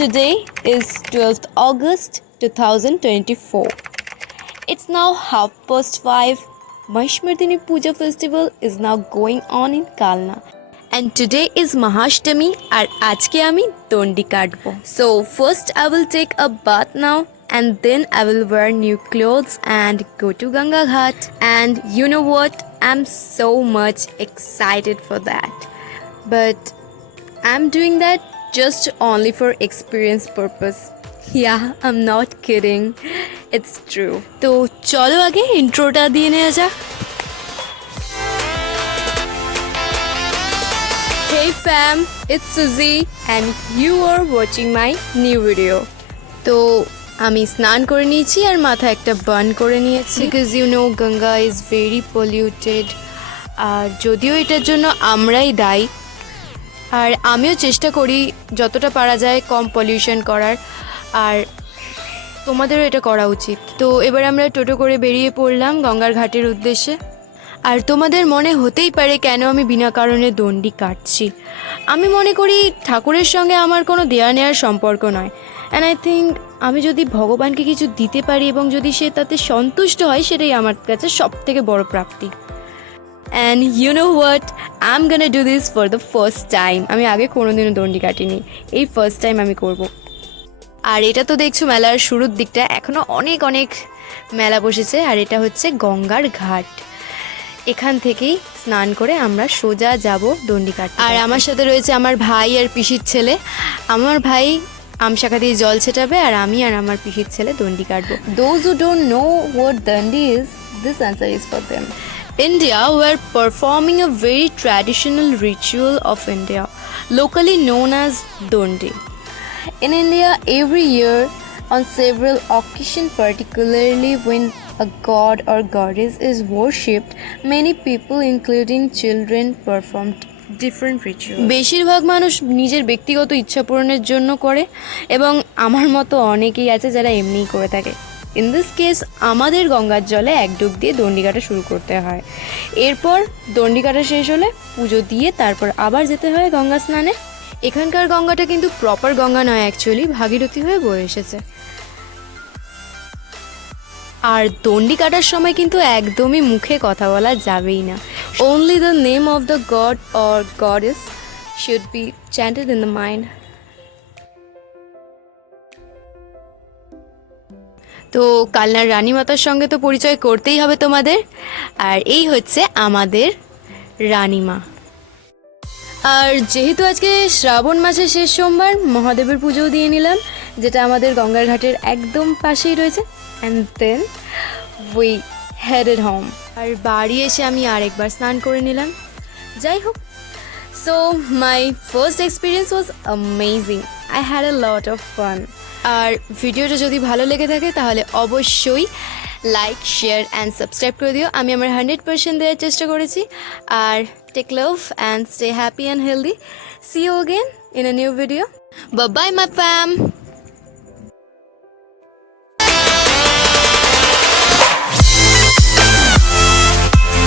Today is 12th August 2024. It's now 5:30. Mahishmardini Puja festival is now going on in Kalna. And today is Mahashtami আর আজকে আমি দণ্ডি কাটবো. So first I will take a bath now and then I will wear new clothes and go to Ganga Ghat. And you know what? I'm so much excited for that. But I'm doing that just only for experience purpose. Yeah, I'm not kidding. It's true. তো চলো আগে ইন্ট্রোটা দিয়ে নেওয়া যাক. Hey fam, it's Suzy and you are watching my new video. তো আমি স্নান করে নিয়েছি আর মাথা একটা বান করে নিয়েছি because you know Ganga is very polluted. আর যদিও এটার জন্য আমরাই দায়ী, আর আমিও চেষ্টা করি যতটা পারা যায় কম পলিউশন করার, আর তোমাদেরও এটা করা উচিত. তো এবার আমরা টোটো করে বেরিয়ে পড়লাম গঙ্গার ঘাটের উদ্দেশ্যে. আর তোমাদের মনে হতেই পারে কেন আমি বিনা কারণে দণ্ডি কাটছি. আমি মনে করি ঠাকুরের সঙ্গে আমার কোনো দেয়া নেওয়ার সম্পর্ক নয়, অ্যান্ড আই থিঙ্ক আমি যদি ভগবানকে কিছু দিতে পারি এবং যদি সে তাতে সন্তুষ্ট হয় সেটাই আমার কাছে সব থেকে বড় প্রাপ্তি. And you know what, I am gonna do this for the first time. আমি আগে কোনোদিনও দণ্ডি কাটিনি, এই ফার্স্ট টাইম আমি করব. আর এটা তো দেখছো মেলার শুরুর দিকটা, এখনও অনেক অনেক মেলা বসেছে. আর এটা হচ্ছে গঙ্গার ঘাট. এখান থেকেই স্নান করে আমরা সোজা যাব দণ্ডি কাটতে. আর আমার সাথে রয়েছে আমার ভাই আর পিসির ছেলে. আমার ভাই আমশাখা দিয়ে জল ছেটাবে আর আমি আর আমার পিসির ছেলে দণ্ডি কাটবো. Those who don't know what dandi is, this answer is for them. India, we are performing a very traditional ritual of India, locally known as Dondi. In India, every year, on several occasions, particularly when a god or goddess is worshipped, many people, including children, performed different rituals. বেশিরভাগ মানুষ নিজের ব্যক্তিগত ইচ্ছা পূরণের জন্য করে, এবং আমার মতো অনেকেই আছে যারা এমনিই করে থাকে. ইন দিস কেস আমাদের গঙ্গার জলে এক ডুব দিয়ে দণ্ডি কাটা শুরু করতে হয়. এরপর দণ্ডি কাটা শেষ হলে পুজো দিয়ে তারপর আবার যেতে হয় গঙ্গা স্নানে. এখানকার গঙ্গাটা কিন্তু প্রপার গঙ্গা নয়, অ্যাকচুয়ালি ভাগীরথী হয়ে বয়ে এসেছে. আর দণ্ডি কাটার সময় কিন্তু একদমই মুখে কথা বলা যাবেই না. Only the name of the god or goddess should be chanted in the mind. তো কালনার রানীমাতার সঙ্গে তো পরিচয় করতেই হবে তোমাদের. আর এই হচ্ছে আমাদের রানীমা. আর যেহেতু আজকে শ্রাবণ মাসের শেষ সোমবার, মহাদেবের পুজোও দিয়ে নিলাম, যেটা আমাদের গঙ্গার ঘাটের একদম পাশেই রয়েছে. And then we headed home. আর বাড়ি এসে আমি আরেকবার স্নান করে নিলাম. যাই হোক, so my first experience was amazing. I had a lot of fun. আর ভিডিওটা যদি ভালো লেগে থাকে তাহলে অবশ্যই লাইক, শেয়ার অ্যান্ড সাবস্ক্রাইব করে দিও. আমি আমার 100% দেওয়ার চেষ্টা করেছি. আর take love and stay happy and healthy. See you again in a new video. Bye bye my ফ্যাম.